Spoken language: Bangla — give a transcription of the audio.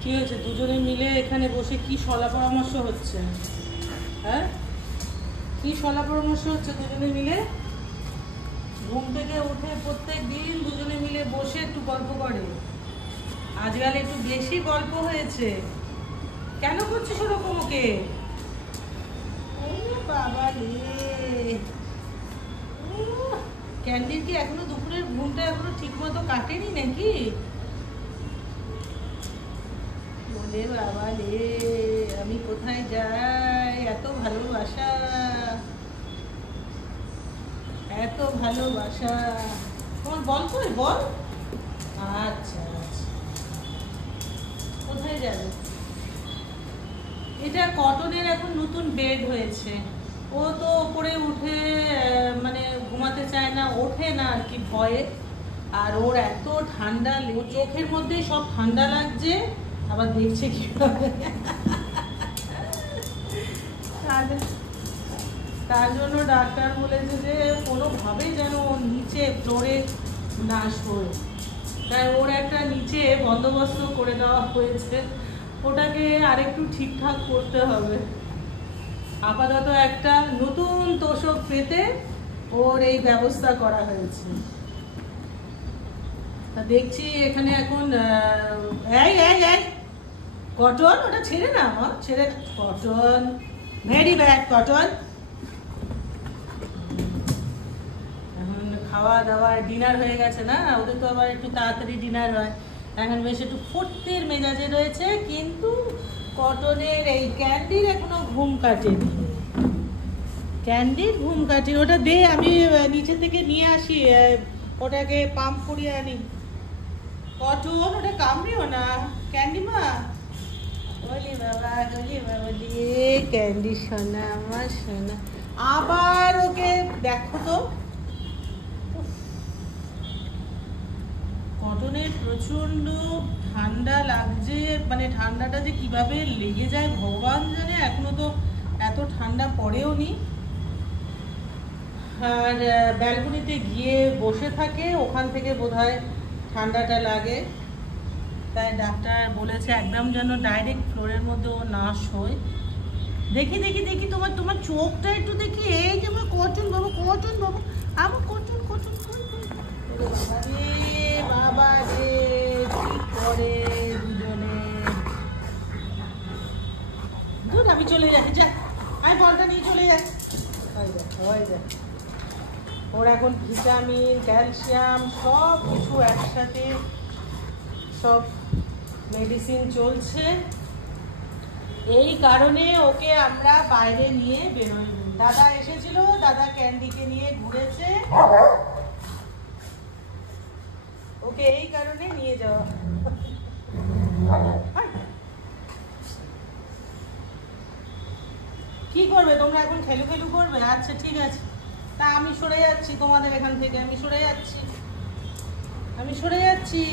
কি হয়েছে? দুজনে মিলে এখানে বসে কি সলা পরামর্শ হচ্ছে? হ্যাঁ, কি সলা পরামর্শ হচ্ছে দুজনে মিলে? ঘুম থেকে উঠে প্রত্যেক দিন দুজনে মিলে বসে একটু গল্প করে। আজকাল একটু বেশি গল্প হয়েছে। কেন করছিস ওরকম ওকে? বাবা রে, ক্যান্ডির কি এখনো দুপুরের ঘুমটা এখনো ঠিক মতো কাটেনি নাকি? বলে বাবা রে, আমি কোথায় যাই? এত ভালোবাসা, এত ভালোবাসা। তোমার বল কই, বল। আচ্ছা আচ্ছা, কোথায় যাবে? এটা কটনের এখন নতুন বেড হয়েছে। ও তো ওপরে উঠে মানে ঘুমাতে চায় না, ওঠে না আর কি, ভয়ে। আর ওর এত ঠান্ডা, চোখের মধ্যে সব ঠান্ডা লাগছে। আবার দেখছে কি তার জন্য ডাক্তার বলেছে যে কোনোভাবেই যেন ওর নিচে ফ্লোরে না শোয়। তাই ওর একটা নিচে বন্দোবস্ত করে দেওয়া হয়েছে, ওটাকে আরেকটু ঠিকঠাক করতে হবে। আপাতত একটা নতুন তোষক পেতে ওর এই ব্যবস্থা করা হয়েছে। দেখছি এখানে এখন এই এই এই কটন, ওটা ছেড়ে না আমার, ছেড়ে না। Cotton very bad cotton. এখন খাওয়া দাওয়া ডিনার হয়ে গেছে না, ওদের তো আবার একটু তাড়াতাড়ি ডিনার হয়। এখন বেশ একটু ফুর্তির মেজাজে রয়েছে, কিন্তু কটনের এই ক্যান্ডির এখনো ঘুম কাটেনি। ক্যান্ডির ঘুম কাটেনি, ওটা দে, আমি নিচে থেকে নিয়ে আসি, ওটাকে পাম্প করিয়ে আনি। কটন, ওটা কামড়িও না ক্যান্ডি মা। বলি বাবা, বলি বাবা দিয়ে ক্যান্ডি সোনা, আমার সোনা। আবার ওকে দেখো তো, কটনের প্রচন্ড ঠান্ডা লাগছে, মানে ঠান্ডাটা যে কিভাবে লেগে যায় ভগবান জানে। এখনো তো এত ঠান্ডা পড়েও নি। আর ব্যালকনিতে গিয়ে বসে থাকে, ওখান থেকে বোধহয় ঠান্ডাটা লাগে। তাই ডাক্তার বলেছে একদম যেন ডাইরেক্ট ফ্লোরের মধ্যে ও না শোয়। দেখি দেখি দেখি, তোমার তোমার চোখটা একটু দেখি। এই যে আমার কটন বাবা, কটন বাবা, আমার কটন কটন। বাবা রে, বাবা রে, কি করে দুজনে। দুধ, আমি চলে যাচ্ছি, যা, আমি বলটা নিয়ে চলে যাই। হয়ে যায়। ওর এখন ভিটামিন, ক্যালসিয়াম সব কিছু একসাথে, সব মেডিসিন চলছে। এই কারণে ওকে আমরা বাইরে নিয়ে বেরোই। দাদা এসেছিল, দাদা ক্যান্ডিকে নিয়ে ঘুরেছে, ওকে এই কারণে নিয়ে যাওয়া। কি করবে তোমরা এখন? খেলু খেলু করবে? আচ্ছা ঠিক আছে, তা আমি সরে যাচ্ছি তোমাদের এখান থেকে, আমি সরে যাচ্ছি, আমি সরে যাচ্ছি।